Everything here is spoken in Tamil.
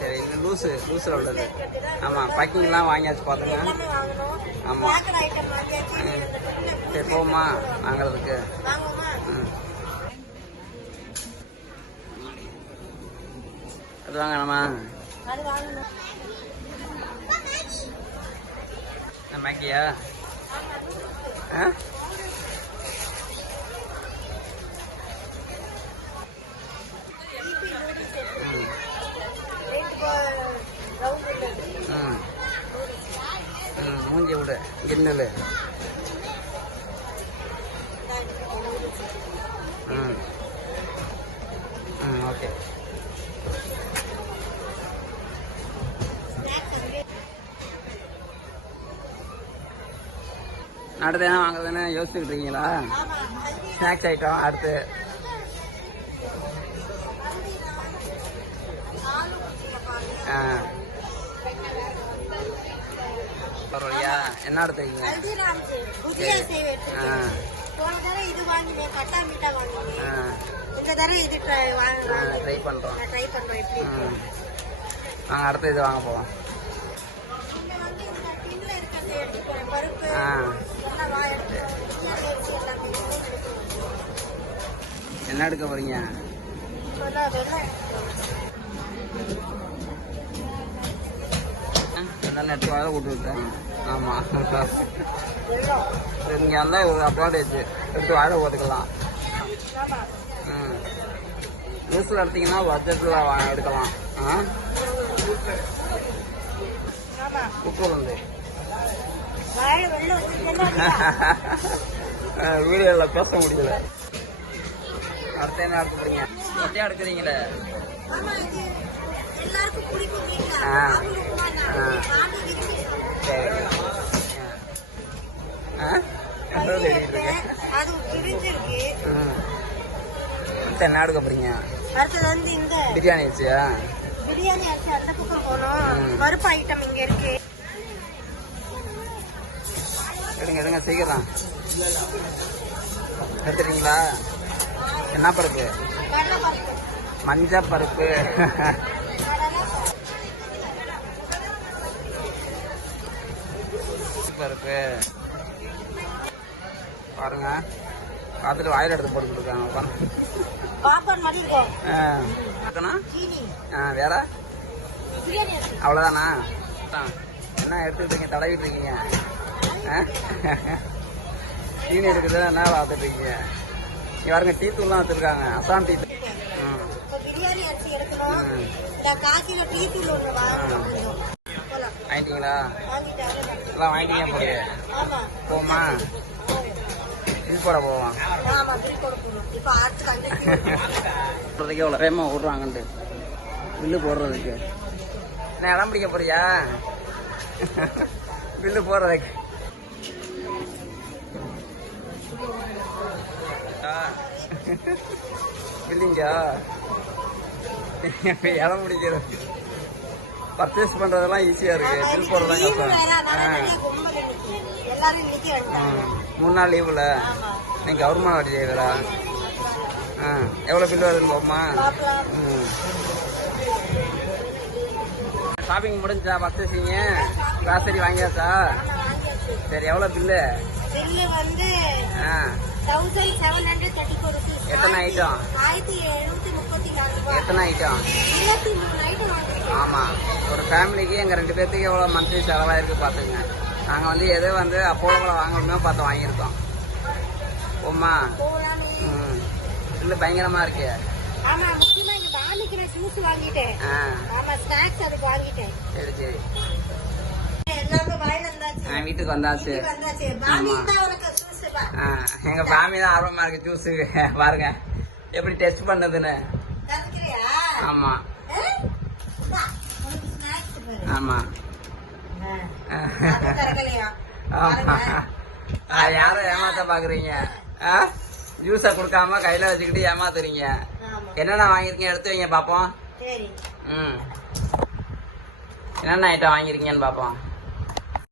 சரி, இது லூஸில் உள்ளது. ஆமாம், பேக்கிங்லாம் வாங்கியாச்சு பார்த்துங்க. ஆமாம், சரி போமா வாங்குறதுக்கு. அது வாங்கணுமா? மேக்கியா? ஆ மூஞ்சி விட கிண்ணல். ஓகே. அடுத்து என்ன வாங்குறதுன்னு யோசிச்சுட்டு இருக்கீங்களா? ஸ்நாக்ஸ் ஐட்டம் அடுத்து பரவாயில்லையா? என்ன எடுத்துக்கீங்க? ட்ரை பண்றோம். நாங்கள் அடுத்து இது வாங்க போவோம். என்ன எடுக்க போறீங்க? நெட் வாழ விட்டுருக்காங்க. ஆமா, இங்க வந்தா ஒரு அட்வான்டேஜ், எடுத்து வாழ போட்டுக்கலாம். நியூஸ்ல எடுத்தீங்கன்னா பட்ஜெட்ல எடுக்கலாம். குக்கூர் வந்து வீடியோல பேச முடியல. அடுத்த என்ன எடுக்க போறீங்க? மொத்தையா எடுக்கிறீங்களே. என்ன எடுக்க போறீங்க? பிரியாணி வச்சியா? பிரியாணி அரிசி அந்த பக்கம் போனோம். பருப்பு ஐட்டம் இங்க இருக்கு. எடுங்க எடுங்க, சீக்கிரம் எடுத்துறீங்களா? என்ன பருப்பு? மஞ்ச பருப்பு. பருப்பு பாருங்க, பார்த்துட்டு வாயில எடுத்து போட்டு இருக்காங்க. வேற அவ்வளவுதானா? என்ன எடுத்துக்கிட்டீங்க, தடவிட்டு இருக்கீங்க? சீனி எடுக்குது, என்ன பார்த்துட்டு இருக்கீங்க? இங்க பாருங்க, டீ தூள்லாம் வச்சிருக்காங்க. அசாம் டீ தூள். வாங்கிட்டீங்களா? எல்லாம் வாங்கிட்டீங்க போய் போமா? பில் போட போவோம். எவ்வளோ வேகமாக விடுறாங்கன்ட்டு பில்லு போடுறதுக்கு. என்ன இடம் பிடிக்க போறியா? பில்லு போடுறதுக்கு இல்லைங்கா, இடம் பிடிக்கிறது. பர்ச்சேஸ் பண்றதெல்லாம் ஈஸியா இருக்கு, பில் போடுறதான் கஷ்டம். 3 நாள் லீவுல நீங்க கவர்மெண்ட் வாட்டி செய்வீங்களா? எவ்வளவு பில் வருதுன்னு போமா? ஷாப்பிங் முடிஞ்சா? பர்ச்சேசிங்க கிராசரி வாங்கியாச்சா? சரி, எவ்வளவு பில்லு? எத்தனை ஐட்டம்? எத்தனை ஐட்டம்? ஆமா, ஒரு ஃபேமிலிக்கு எங்க 2 பேர்த்துக்கு எவ்வளவு மந்த்லி செலவாயிருக்கு பாத்துங்க. நாங்க வந்து எது வந்து அப்போலோல வாங்கணுமே பார்த்து வாங்கியிருக்கோம். ஓமா, இல்லை பயங்கரமா இருக்கு. சரி சரி, வீட்டுக்கு வந்தாச்சு. எங்க ஃபேமிலி தான் ஆர்வமா இருக்கு ஜூஸ். பாருங்க எப்படி டெஸ்ட் பண்ணதுன்னு. ஆமா ஆமா, யாரும் ஏமாத்த பாக்குறீங்க? ஜூஸ குடுக்காம கையில வச்சுக்கிட்டு ஏமாத்துறீங்க. என்னென்ன வாங்கிருக்கீங்க எடுத்து வைங்க பாப்போம். என்னென்ன ஐட்டம் வாங்கிருக்கீங்கன்னு பாப்போம்.